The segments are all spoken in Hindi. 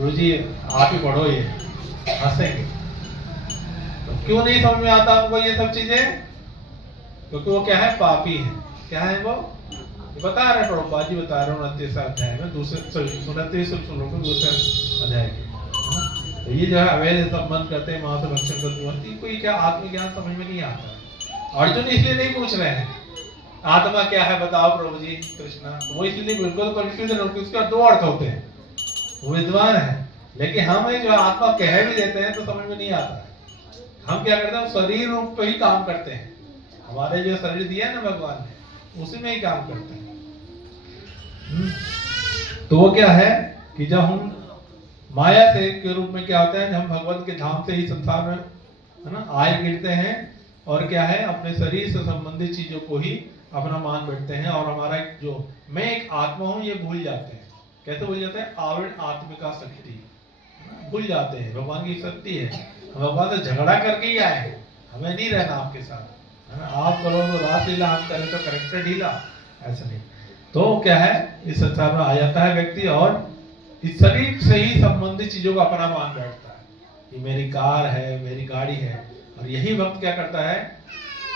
गुरु जी आप ही पढ़ो ये, हंसेंगे। तो क्यों नहीं समझ में आता आपको ये सब चीजें? क्योंकि वो क्या है, पापी है। क्या है वो? बता रहे प्रभुपाद जी, बता रहे 29 अध्याय में, दूसरे 29 श्लोक में दूसरे अध्याय के। तो ये जो है अवैध संबंध करते हैं, मां से भक्षण करते, कोई क्या आत्मज्ञान समझ में नहीं आता। अर्जुन इसलिए नहीं पूछ रहे हैं आत्मा क्या है बताओ प्रभु जी कृष्णा, वो इसलिए बिल्कुल कंफ्यूजन होती है। उसका दो अर्थ होते हैं, वो विद्वान है, लेकिन हमें जो आत्मा कह भी देते हैं तो समझ में नहीं आता है। हम क्या करते हैं, शरीर रूप पे ही काम करते हैं। हमारे जो शरीर दिया है ना भगवान ने, उसी में ही काम करते हैं। तो वो क्या है कि जब हम माया से के रूप में क्या होता है, हम भगवान के धाम से ही संसार में है ना आए गिरते हैं, और क्या है अपने शरीर से संबंधित चीजों को ही अपना मान बैठते हैं, और हमारा जो मैं एक आत्मा हूं ये भूल जाते हैं। कैसे भूल जाते हैं? आवरण आत्मिका शक्ति भूल जाते हैं। भगवान की शक्ति है, हम भगवान से झगड़ा करके ही आए हैं, हमें नहीं रहना आपके साथ, है ना। आप करो तो रासलीला, हम करें तो करेक्टर ढीला, ऐसा नहीं। तो क्या है, इस संसार में आ जाता है व्यक्ति, और इस शरीर से ही संबंधित चीजों को अपना मान बैठता है कि मेरी कार है, मेरी गाड़ी है। और यही वक्त क्या करता है,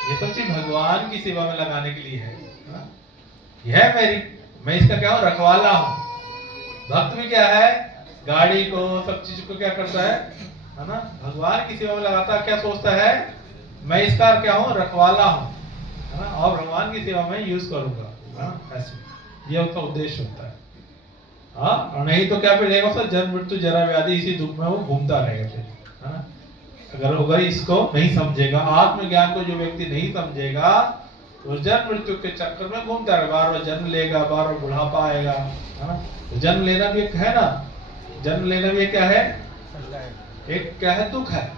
ये सब चीज भगवान की सेवा में लगाने के लिए है। यह मेरी, मैं इसका क्या हूं, रखवाला हूं। भक्त भी क्या है, गाड़ी को, सब चीज को क्या करता है ना, भगवान की सेवा में लगाता है। क्या सोचता है, मैं इसका क्या हूं, रखवाला हूं, है ना, और भगवान की सेवा में यूज करूंगा, ऐसे ये उसका उद्देश्य होता है। हाँ, और नहीं तो क्या फिर उसका जन्म मृत्यु जरा व्याधि इसी दुख में वो घूमता रहेगा फिर, है ना। अगर इसको नहीं समझेगा, आत्मज्ञान को जो व्यक्ति नहीं समझेगा, तो जन्म मृत्यु के चक्कर में घूमता रहेगा, बार बार जन्म लेगा, बार बार बुढ़ापा आएगा, है ना। तो जन्म लेना भी एक है ना, जन्म लेना भी क्या है, एक क्या है, दुख है।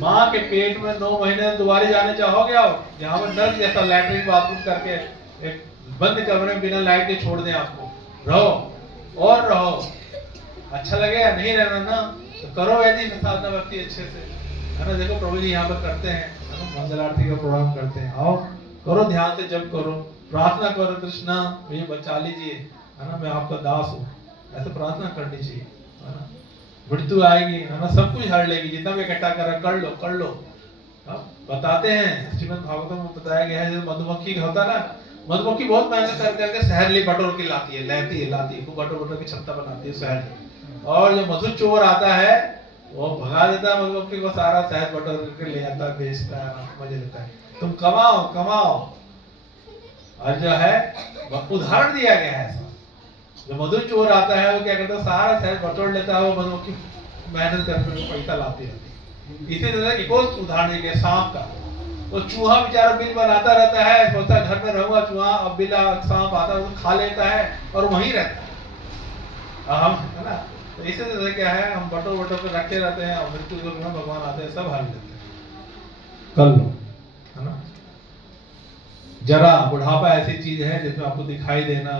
माँ के पेट में 9 महीने दोबारा जाने चाहोगे आप, जहाँ पर नर्क जैसा लैट्रिन बाथरूम करके एक बंद कमरे में बिना लाइट के छोड़ दें आपको, रहो और रहो, अच्छा लगेगा? नहीं रहना ना, तो करो वैदिक साधना भक्ति अच्छे से, है ना। देखो प्रभु जी यहाँ पर करते हैं, है ना, मंगल आरती का प्रोग्राम करते हैं, आओ करो, ध्यान से जप करो, प्रार्थना करो, कृष्णा मुझे बचा लीजिए, है ना, मैं आपका दास हूँ, ऐसे प्रार्थना करनी चाहिए, है ना। मृत्यु आएगी, है ना, सब कुछ हर लेगी, जितना भी इकट्ठा कर लो कर लो। बताते हैं श्रीमद् भागवतम में बताया गया है, जो मधुमक्खी होता है ना, मधुमक्खी बहुत मेहनत कर करके शहद ले बटोर के लाती है, लाती है, वो बटोर बटोर के छत्ता बनाती है शहद, और जो मधु चोर आता है वो भगा देता है मधुमक्खी को, सारा शहद बटोर करके ले आता है, बेचता है, मजे लेता है। तुम कमाओ कमाओ। और जो है उदाहरण दिया गया है, जो मधु चोर आता है वो क्या करता है, सारा शहद बटोर लेता है, वो मधुमक्खी मेहनत करके पैसा लाती रहती है। इसी तरह एक और उदाहरण दिया गया सांप का। तो चूहा बेचारा बिल बनाता रहता है, सोचता है घर में रहूंगा चूहा, अब बिल सांप आता है वो खा लेता है और वहीं रहता है। हम है ना, तो इसी तरह क्या है, हम बटोर बटोर के रखे रहते हैं, और मृत्यु के समय भगवान आते हैं, सब हर लेते हैं। कर लो, है ना। जरा बुढ़ापा ऐसी चीज है जिसमें आपको दिखाई देना,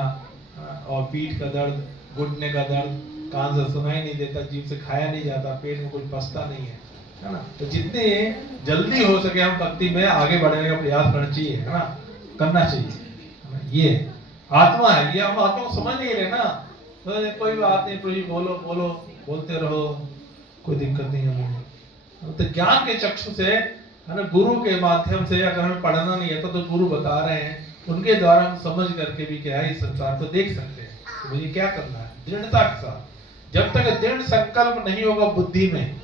और पीठ का दर्द, घुटने का दर्द, कान से सुनाई नहीं देता, जीभ से खाया नहीं जाता, पेट में कुछ पचता नहीं है ना। तो जितने जल्दी हो सके हम भक्ति में आगे बढ़ने का प्रयास करना चाहिए, है ना, करना चाहिए। ये आत्मा है, ये हम आत्मा को समझ नहीं रहे ना, तो कोई बात नहीं, प्रभु बोलो बोलो, बोलते रहो, कोई दिक्कत नहीं हमें। तो ज्ञान के चक्षु से, है ना, गुरु के माध्यम से, अगर हमें पढ़ना नहीं आता तो गुरु बता रहे हैं, उनके द्वारा हम समझ करके भी क्या है इस संसार को देख सकते हैं। तो मुझे क्या करना है, दृढ़ता के साथ। जब तक दृढ़ संकल्प नहीं होगा बुद्धि में,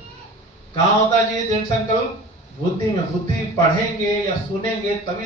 कहाँ होता है जी दृढ़ संकल्प? बुद्धि में। बुद्धि पढ़ेंगे या सुनेंगे तभी